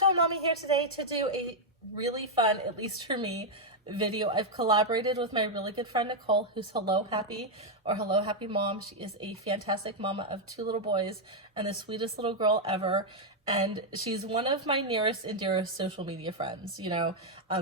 Perpetual Mommy here today to do a really fun, at least for me, video. I've collaborated with my really good friend Nicole, who's Hello Happy or Hello Happy Mom. She is a fantastic mama of 2 little boys and the sweetest little girl ever. And she's one of my nearest and dearest social media friends. You know,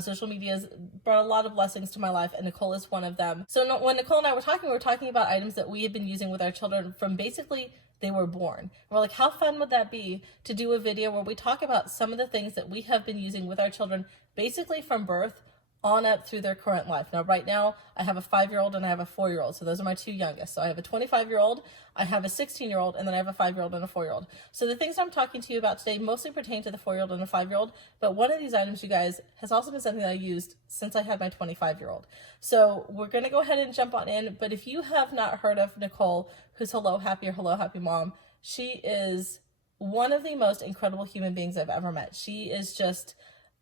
social media has brought a lot of blessings to my life, and Nicole is one of them. So when Nicole and I we were talking about items that we had been using with our children from basically they were born. And we're like, how fun would that be to do a video where we talk about some of the things that we have been using with our children basically from birth on up through their current life. Now, right now, I have a 5-year-old and I have a 4-year-old. So those are my 2 youngest. So I have a 25-year-old, I have a 16-year-old, and then I have a 5-year-old and a 4-year-old. So the things I'm talking to you about today mostly pertain to the 4-year-old and the 5-year-old. But one of these items, you guys, has also been something that I used since I had my 25-year-old. So we're going to go ahead and jump on in. But if you have not heard of Nicole, who's Hello Happy or Hello Happy Mom, she is one of the most incredible human beings I've ever met. She is just...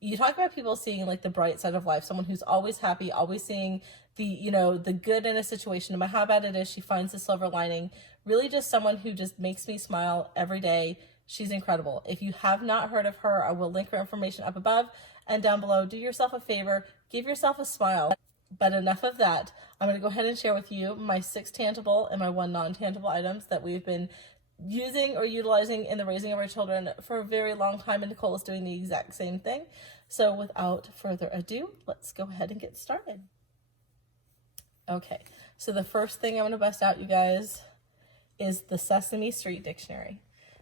You talk about people seeing like the bright side of life, someone who's always happy, always seeing the, you know, the good in a situation, no matter how bad it is, she finds the silver lining. Really just someone who just makes me smile every day. She's incredible. If you have not heard of her, I will link her information up above and down below. Do yourself a favor, give yourself a smile. But enough of that. I'm going to go ahead and share with you my 6 tangible and my 1 non-tangible items that we've been using or utilizing in the raising of our children for a very long time, and Nicole is doing the exact same thing. So without further ado, let's go ahead and get started. Okay, so the first thing I'm going to bust out, you guys, is the Sesame Street Dictionary.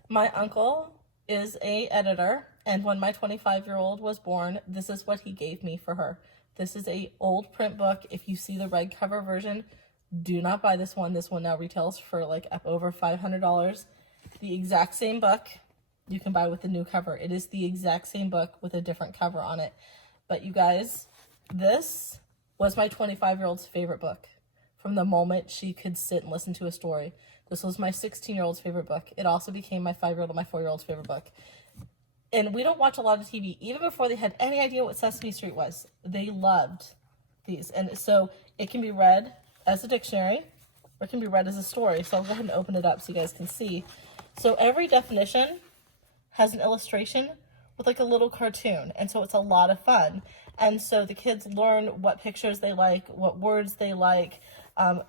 My uncle is an editor, and when my 25-year-old was born, this is what he gave me for her. This is a old print book. If you see the red cover version, do not buy this one. This one now retails for like up over $500. The exact same book you can buy with the new cover. It is the exact same book with a different cover on it. But you guys, this was my 25-year-old's favorite book. From the moment she could sit and listen to a story. This was my 16-year-old's favorite book. It also became my 5-year-old and my 4-year-old's favorite book. And we don't watch a lot of TV. Even before they had any idea what Sesame Street was, they loved these. And so it can be read as a dictionary, or it can be read as a story. So I'll go ahead and open it up so you guys can see. So every definition has an illustration with like a little cartoon, and so it's a lot of fun. And so the kids learn what pictures they like, what words they like,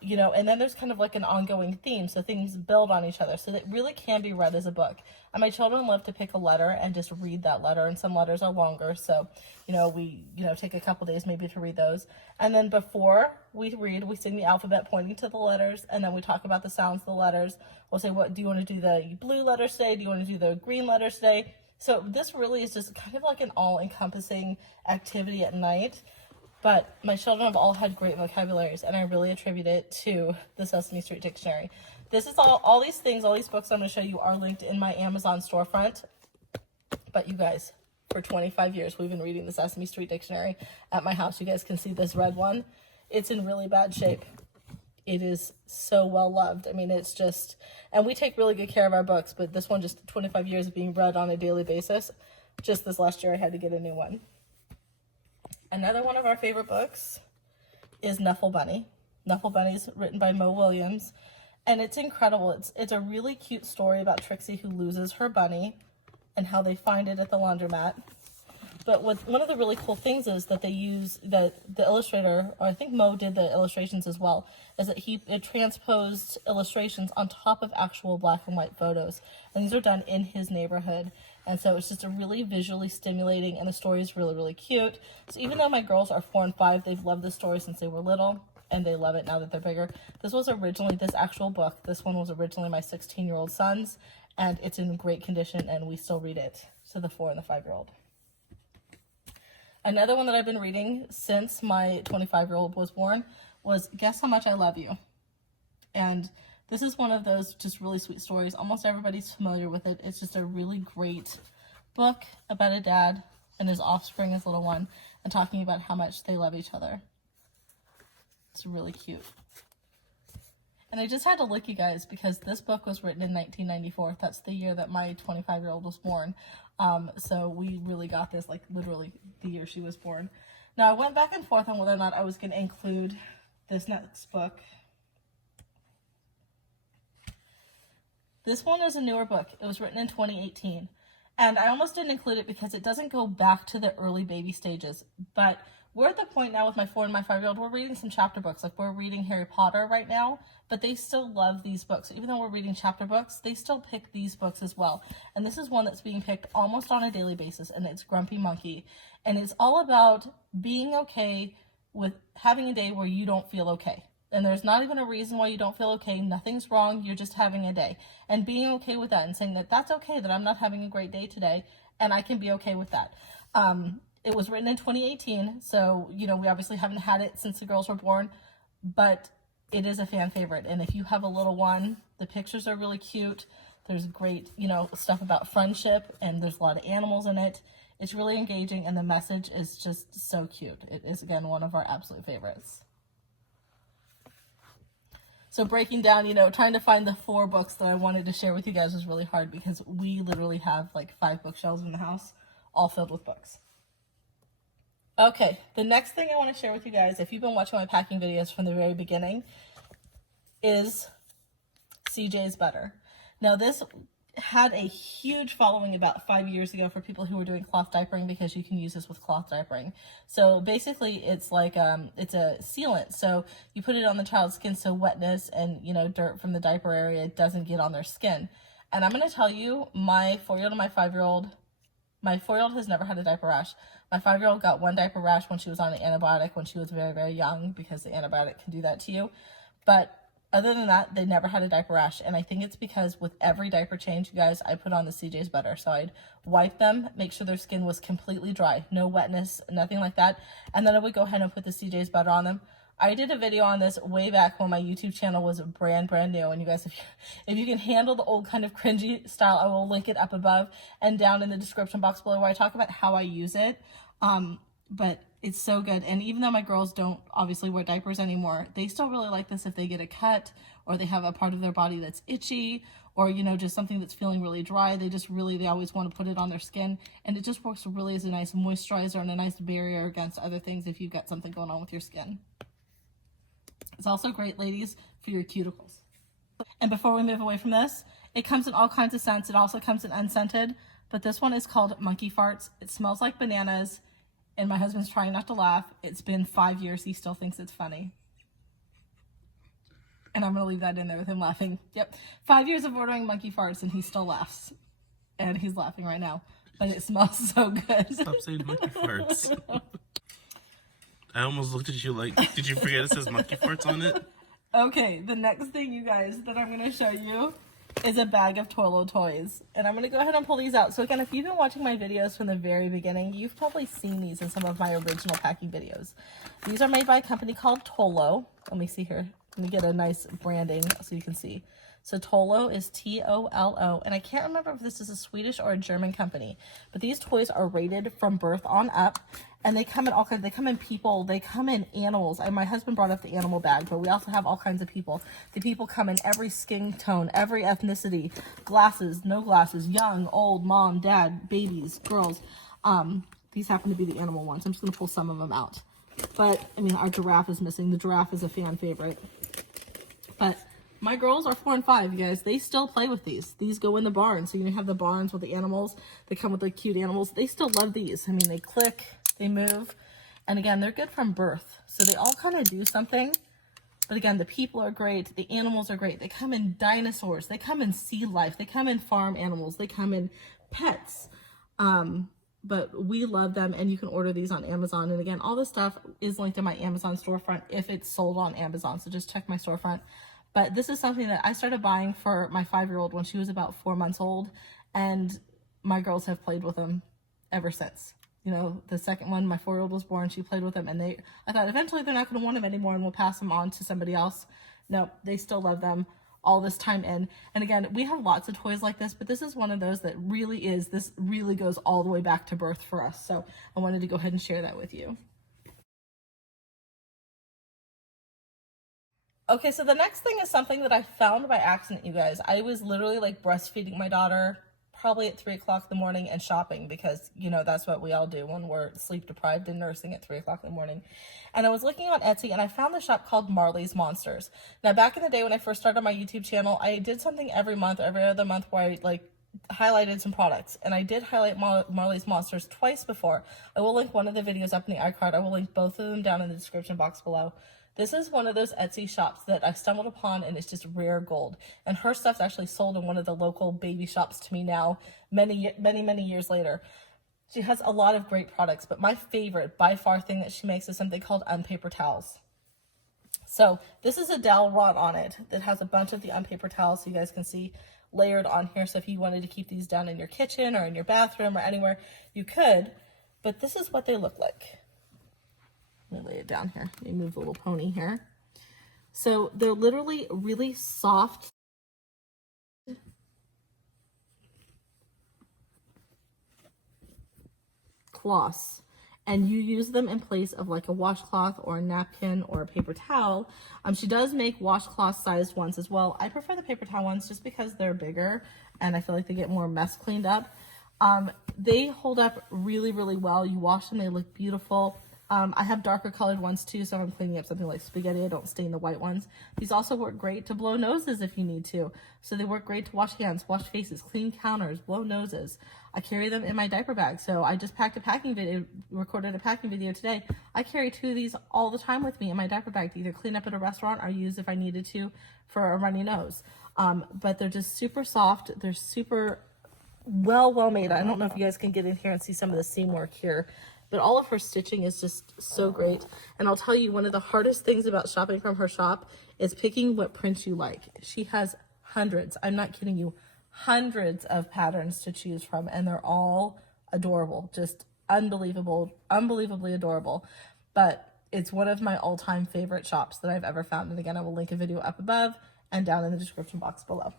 you know, and then there's kind of like an ongoing theme, so things build on each other. So it really can be read as a book. And my children love to pick a letter and just read that letter, and some letters are longer, so, you know, we, take a couple days maybe to read those. And then before we read, we sing the alphabet pointing to the letters, and then we talk about the sounds of the letters. We'll say, what do you want to do, the blue letters today? Do you want to do the green letters today? So this really is just kind of like an all-encompassing activity at night. But my children have all had great vocabularies, and I really attribute it to the Sesame Street Dictionary. This is all these things, all these books I'm going to show you are linked in my Amazon storefront. But you guys, for 25 years, we've been reading the Sesame Street Dictionary at my house. You guys can see this red one. It's in really bad shape. It is so well loved. I mean, it's just, and we take really good care of our books, but this one, just 25 years of being read on a daily basis. Just this last year, I had to get a new one. Another one of our favorite books is Knuffle Bunny. Knuffle Bunny is written by Mo Williams, and it's incredible. It's a really cute story about Trixie who loses her bunny and how they find it at the laundromat. But one of the really cool things is that they use, that the illustrator, or I think Mo did the illustrations as well, is that it transposed illustrations on top of actual black and white photos. And these are done in his neighborhood. And so it's just a really visually stimulating, and the story is really, really cute. So even though my girls are 4 and 5, they've loved this story since they were little, and they love it now that they're bigger. This actual book, this one was originally my 16-year-old son's, and it's in great condition, and we still read it to the 4 and the 5-year-old. Another one that I've been reading since my 25-year-old was born was Guess How Much I Love You. And this is one of those just really sweet stories. Almost everybody's familiar with it. It's just a really great book about a dad and his offspring, his little one, and talking about how much they love each other. It's really cute. And I just had to look, you guys, because this book was written in 1994. That's the year that my 25-year-old was born. So we really got this, like, literally the year she was born. Now, I went back and forth on whether or not I was going to include this next book. This one is a newer book. It was written in 2018. And I almost didn't include it because it doesn't go back to the early baby stages. But we're at the point now with my 4 and my 5-year-old, we're reading some chapter books. Like we're reading Harry Potter right now, but they still love these books. So even though we're reading chapter books, they still pick these books as well. And this is one that's being picked almost on a daily basis, and it's Grumpy Monkey. And it's all about being okay with having a day where you don't feel okay. And there's not even a reason why you don't feel okay. Nothing's wrong. You're just having a day. And being okay with that and saying that that's okay, that I'm not having a great day today, and I can be okay with that. It was written in 2018, so, you know, we obviously haven't had it since the girls were born, but it is a fan favorite. And if you have a little one, the pictures are really cute. There's great, you know, stuff about friendship, and there's a lot of animals in it. It's really engaging, and the message is just so cute. It is, again, one of our absolute favorites. So breaking down, you know, trying to find the 4 books that I wanted to share with you guys was really hard because we literally have like 5 bookshelves in the house, all filled with books. Okay, the next thing I want to share with you guys, if you've been watching my packing videos from the very beginning, is CJ's Butter. Now this had a huge following about 5 years ago for people who were doing cloth diapering because you can use this with cloth diapering. So basically it's like, it's a sealant. So you put it on the child's skin so wetness and, you know, dirt from the diaper area doesn't get on their skin. And I'm going to tell you, my 4-year-old and my 5-year-old, my 4-year-old has never had a diaper rash. My 5-year-old got 1 diaper rash when she was on an antibiotic when she was very, very young because the antibiotic can do that to you. But other than that, they never had a diaper rash. And I think it's because with every diaper change, you guys, I put on the CJ's Butter. So I'd wipe them, make sure their skin was completely dry, no wetness, nothing like that. And then I would go ahead and put the CJ's Butter on them. I did a video on this way back when my YouTube channel was brand new. And you guys, if you can handle the old kind of cringy style, I will link it up above and down in the description box below where I talk about how I use it. But it's so good. And even though my girls don't obviously wear diapers anymore, they still really like this if they get a cut or they have a part of their body that's itchy or, you know, just something that's feeling really dry. They always want to put it on their skin. And it just works really as a nice moisturizer and a nice barrier against other things if you've got something going on with your skin. It's also great, ladies, for your cuticles. And before we move away from this, it comes in all kinds of scents. It also comes in unscented, but this one is called Monkey Farts. It smells like bananas, and my husband's trying not to laugh. It's been 5 years. He still thinks it's funny. And I'm going to leave that in there with him laughing. Yep. 5 years of ordering Monkey Farts, and he still laughs. And he's laughing right now. But it smells so good. Stop saying Monkey Farts. I almost looked at you like, did you forget it says Monkey Farts on it? Okay, the next thing, you guys, that I'm going to show you is a bag of Tolo toys. And I'm going to go ahead and pull these out. So again, if you've been watching my videos from the very beginning, you've probably seen these in some of my original packing videos. These are made by a company called Tolo. Let me see here. Let me get a nice branding so you can see. So Tolo is T-O-L-O, and I can't remember if this is a Swedish or a German company, but these toys are rated from birth on up, and they come in all kinds. They come in people, they come in animals. And my husband brought up the animal bag, but we also have all kinds of people. The people come in every skin tone, every ethnicity, glasses, no glasses, young, old, mom, dad, babies, girls. These happen to be the animal ones. I'm just going to pull some of them out. But, I mean, our giraffe is missing. The giraffe is a fan favorite. But my girls are 4 and 5, you guys. They still play with these. These go in the barn. So you have the barns with the animals. They come with the cute animals. They still love these. I mean, they click, they move. And again, they're good from birth. So they all kind of do something. But again, the people are great. The animals are great. They come in dinosaurs. They come in sea life. They come in farm animals. They come in pets. But we love them, and you can order these on Amazon. And again, all this stuff is linked in my Amazon storefront if it's sold on Amazon. So just check my storefront. But this is something that I started buying for my 5-year-old when she was about 4 months old. And my girls have played with them ever since. You know, the second one, my 4-year-old was born, she played with them. And I thought eventually they're not going to want them anymore and we'll pass them on to somebody else. No, they still love them all this time in. And again, we have lots of toys like this, but this is one of those that this really goes all the way back to birth for us. So I wanted to go ahead and share that with you. Okay, so the next thing is something that I found by accident, you guys. I was literally like breastfeeding my daughter probably at 3 o'clock in the morning and shopping because, you know, that's what we all do when we're sleep deprived and nursing at 3 o'clock in the morning. And I was looking on Etsy and I found the shop called Marley's Monsters. Now, back in the day when I first started my YouTube channel, I did something every month, every other month where I like highlighted some products, and I did highlight Marley's Monsters twice before. I will link one of the videos up in the iCard. I will link both of them down in the description box below. This is one of those Etsy shops that I stumbled upon, and it's just rare gold. And her stuff's actually sold in one of the local baby shops to me now, many years later. She has a lot of great products, but my favorite by far thing that she makes is something called unpaper towels. So this is a dowel rod on it that has a bunch of the unpaper towels, so you guys can see layered on here. So if you wanted to keep these down in your kitchen or in your bathroom or anywhere, you could. But this is what they look like. Let me lay it down here. Let me move the little pony here. So they're literally really soft. Cloths, and you use them in place of like a washcloth or a napkin or a paper towel. She does make washcloth sized ones as well. I prefer the paper towel ones just because they're bigger and I feel like they get more mess cleaned up. They hold up really well. You wash them, they look beautiful. I have darker colored ones too, so if I'm cleaning up something like spaghetti, I don't stain the white ones. These also work great to blow noses if you need to. So they work great to wash hands, wash faces, clean counters, blow noses. I carry them in my diaper bag. So I just recorded a packing video today. I carry 2 of these all the time with me in my diaper bag to either clean up at a restaurant or use if I needed to for a runny nose. But they're just super soft. They're super well made. I don't know if you guys can get in here and see some of the seam work here, but all of her stitching is just so great. And I'll tell you, one of the hardest things about shopping from her shop is picking what prints you like. She has hundreds, I'm not kidding you, hundreds of patterns to choose from, and they're all adorable, just unbelievably adorable. But it's one of my all-time favorite shops that I've ever found. And again, I will link a video up above and down in the description box below.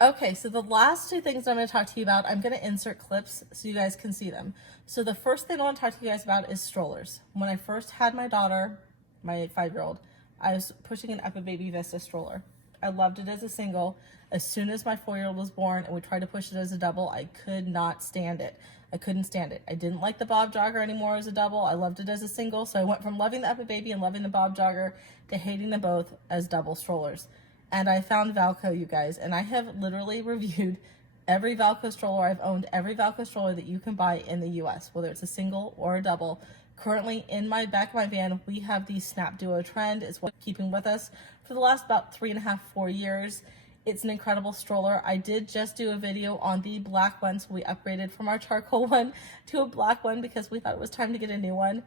Okay, so the last 2 things I'm going to talk to you about, I'm going to insert clips so you guys can see them. So the first thing I want to talk to you guys about is strollers. When I first had my daughter, my 5-year-old, I was pushing an Baby Vista stroller. I loved it as a single. As soon as my 4-year-old was born and we tried to push it as a double, I could not stand it. I couldn't stand it. I didn't like the Bob Jogger anymore as a double. I loved it as a single. So I went from loving the Baby and loving the Bob Jogger to hating them both as double strollers. And I found Valco, you guys, and I have literally reviewed every Valco stroller. I've owned every Valco stroller that you can buy in the US, whether it's a single or a double. Currently in my back of my van, we have the Snap Duo trend. It's what's keeping with us for the last about 3.5, 4 years. It's an incredible stroller. I did just do a video on the black one, so we upgraded from our charcoal one to a black one because we thought it was time to get a new one.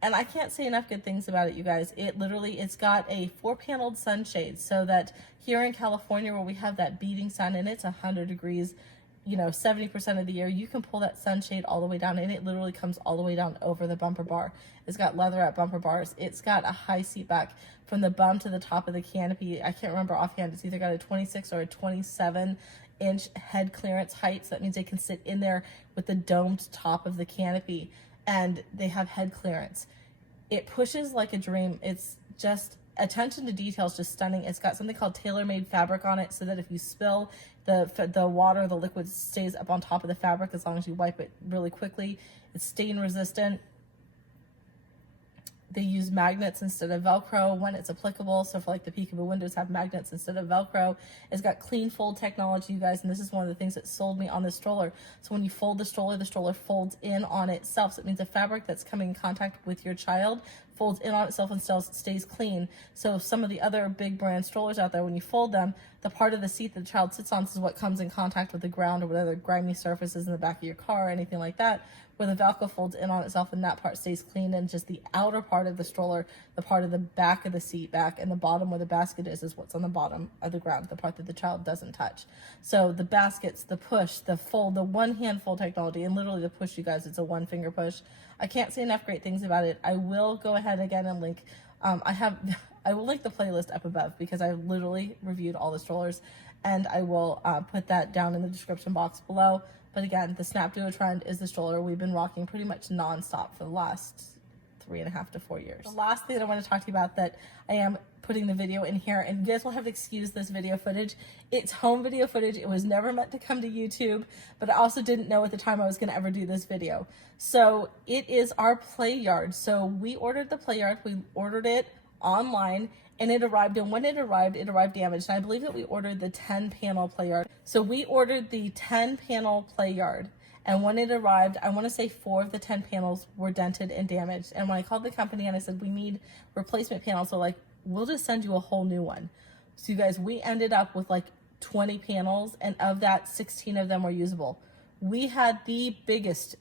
And I can't say enough good things about it, you guys. It's got a 4-paneled sunshade, so that here in California where we have that beating sun and it's 100 degrees, 70% of the year, you can pull that sunshade all the way down, and it literally comes all the way down over the bumper bar. It's got leatherette bumper bars. It's got a high seat back from the bum to the top of the canopy. I can't remember offhand. It's either got a 26 or a 27-inch head clearance height, so that means they can sit in there with the domed top of the canopy. And they have head clearance. It pushes like a dream. It's just, attention to detail is just stunning. It's got something called tailor-made fabric on it, so that if you spill the water, the liquid stays up on top of the fabric as long as you wipe it really quickly. It's stain resistant. They use magnets instead of Velcro when it's applicable. So for like the peekaboo windows have magnets instead of Velcro. It's got clean fold technology, you guys, and this is one of the things that sold me on this stroller. So when you fold the stroller folds in on itself. So it means the fabric that's coming in contact with your child folds in on itself and still stays clean. So some of the other big brand strollers out there, when you fold them, the part of the seat that the child sits on, this is what comes in contact with the ground or whatever grimy surfaces in the back of your car or anything like that, where the Velcro folds in on itself and that part stays clean, and just the outer part of the stroller, the part of the back of the seat back and the bottom where the basket is what's on the bottom of the ground, the part that the child doesn't touch. So the baskets, the push, the fold, the one-hand fold technology, and literally the push, you guys, it's a one-finger push. I can't say enough great things about it. I will go ahead again and link, I will link the playlist up above because I literally reviewed all the strollers, and I will put that down in the description box below. But again, the Snap Duo trend is the stroller we've been rocking pretty much nonstop for the last 3.5 to 4 years. The last thing that I want to talk to you about that I am putting the video in here, and you guys will have to excuse this video footage. It's home video footage. It was never meant to come to YouTube, but I also didn't know at the time I was going to ever do this video. So it is our play yard. So we ordered the play yard. We ordered it online, and it arrived, and when it arrived damaged. And I believe that we ordered the 10 panel play yard. So we ordered the 10 panel play yard, and when it arrived, I want to say 4 of the 10 panels were dented and damaged. And when I called the company and I said, we need replacement panels, they're like, we'll just send you a whole new one. So you guys, we ended up with like 20 panels, and of that, 16 of them were usable. We had the biggest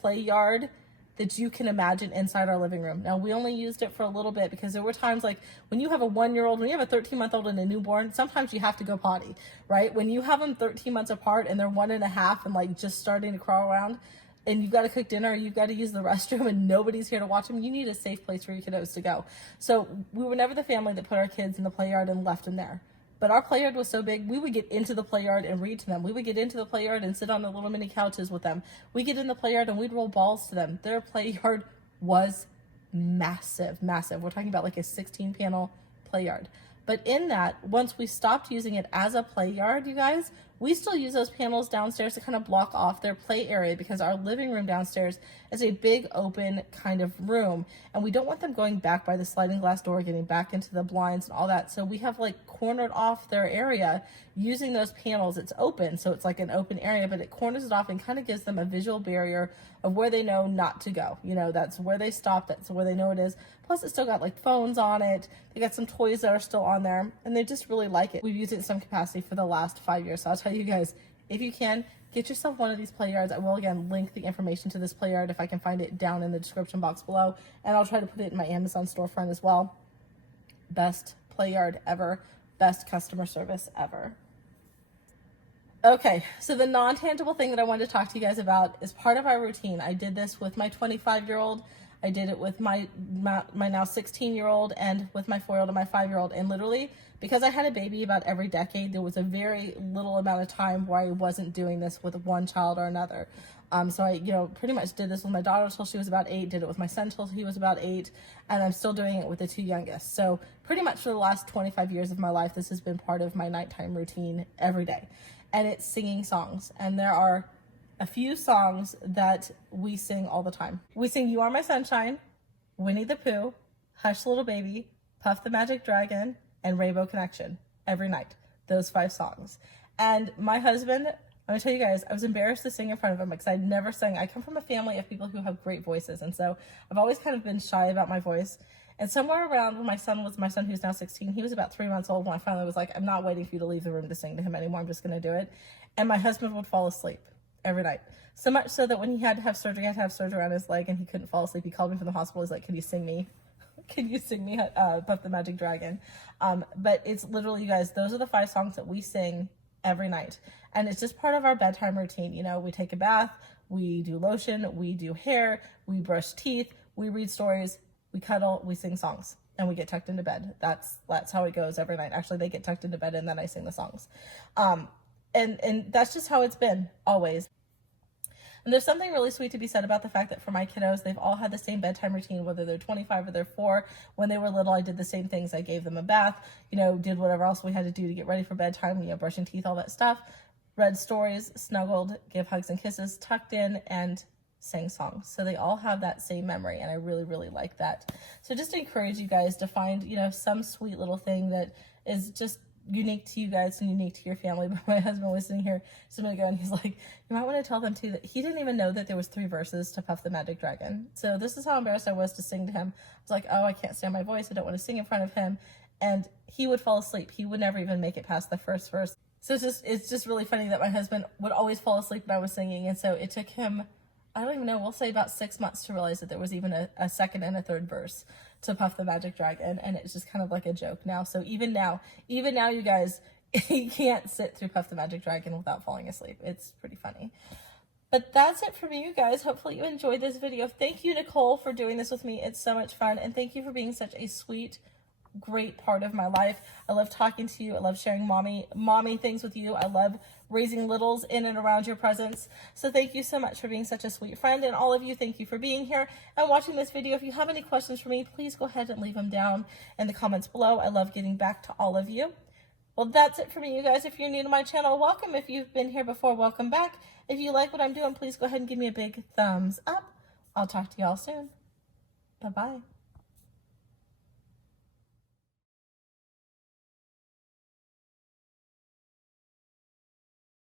play yard that you can imagine inside our living room. Now, we only used it for a little bit because there were times like when you have a 1-year-old, when you have a 13-month-old and a newborn, sometimes you have to go potty, right? When you have them 13 months apart and they're 1.5 and like just starting to crawl around, and you've got to cook dinner, you've got to use the restroom, and nobody's here to watch them, you need a safe place for your kiddos to go. So we were never the family that put our kids in the play yard and left them there. But our play yard was so big, we would get into the play yard and read to them. We would get into the play yard and sit on the little mini couches with them. We get in the play yard and we'd roll balls to them. Their play yard was massive, massive. We're talking about like a 16-panel play yard. But in that, once we stopped using it as a play yard, you guys, we still use those panels downstairs to kind of block off their play area, because our living room downstairs is a big open kind of room, and we don't want them going back by the sliding glass door, getting back into the blinds and all that. So we have like cornered off their area using those panels. It's open, so it's like an open area, but it corners it off and kind of gives them a visual barrier of where they know not to go. You know, that's where they stop, that's where they know it is. Plus, it's still got like phones on it. They got some toys that are still on there, and they just really like it. We've used it in some capacity for the last 5 years. So I'll tell you guys, if you can, get yourself one of these play yards. I will, again, link the information to this play yard if I can find it down in the description box below, and I'll try to put it in my Amazon storefront as well. Best play yard ever. Best customer service ever. Okay, so the non-tangible thing that I wanted to talk to you guys about is part of our routine. I did this with my 25-year-old. I did it with my now 16-year-old, and with my 4-year-old and my 5-year-old. And literally, because I had a baby about every decade, there was a very little amount of time where I wasn't doing this with one child or another. So I, pretty much did this with my daughter till she was about 8, did it with my son till he was about 8, and I'm still doing it with the 2 youngest. So pretty much for the last 25 years of my life, this has been part of my nighttime routine every day. And it's singing songs. And there are a few songs that we sing all the time. We sing You Are My Sunshine, Winnie the Pooh, Hush Little Baby, Puff the Magic Dragon, and Rainbow Connection every night. Those 5 songs. And my husband, I'm gonna tell you guys, I was embarrassed to sing in front of him because I'd never sang. I come from a family of people who have great voices, and so I've always kind of been shy about my voice. And somewhere around when my son who's now 16, he was about 3 months old when I finally was like, I'm not waiting for you to leave the room to sing to him anymore. I'm just gonna do it. And my husband would fall asleep every night. So much so that when he had to have surgery, on his leg, and he couldn't fall asleep. He called me from the hospital. He's like, can you sing me? Can you sing me Puff the Magic Dragon? But it's literally, you guys, those are the 5 songs that we sing every night. And it's just part of our bedtime routine. We take a bath, we do lotion, we do hair, we brush teeth, we read stories, we cuddle, we sing songs, and we get tucked into bed. That's how it goes every night. Actually, they get tucked into bed and then I sing the songs. And that's just how it's been always. And there's something really sweet to be said about the fact that for my kiddos, they've all had the same bedtime routine, whether they're 25 or they're 4. When they were little, I did the same things. I gave them a bath, did whatever else we had to do to get ready for bedtime, brushing teeth, all that stuff, read stories, snuggled, gave hugs and kisses, tucked in, and sang songs. So they all have that same memory, and I really, really like that. So just encourage you guys to find, some sweet little thing that is just unique to you guys and unique to your family. But my husband was sitting here just a minute ago, and he's like, you might want to tell them too that he didn't even know that there was 3 verses to Puff the Magic Dragon. So this is how embarrassed I was to sing to him. I was like, oh, I can't stand my voice. I don't want to sing in front of him. And he would fall asleep. He would never even make it past the first verse. So it's just really funny that my husband would always fall asleep when I was singing. And so it took him, I don't even know, we'll say about 6 months to realize that there was even a second and a third verse to Puff the Magic Dragon. And it's just kind of like a joke now. So even now, you guys, you can't sit through Puff the Magic Dragon without falling asleep. It's pretty funny. But that's it for me, you guys. Hopefully you enjoyed this video. Thank you, Nicole, for doing this with me. It's so much fun. And thank you for being such a sweet, great part of my life. I love talking to you. I love sharing mommy things with you. I love raising littles in and around your presence. So thank you so much for being such a sweet friend. And all of you, thank you for being here and watching this video. If you have any questions for me, please go ahead and leave them down in the comments below. I love getting back to all of you. Well, that's it for me, you guys. If you're new to my channel, welcome. If you've been here before, welcome back. If you like what I'm doing, please go ahead and give me a big thumbs up. I'll talk to y'all soon. Bye-bye.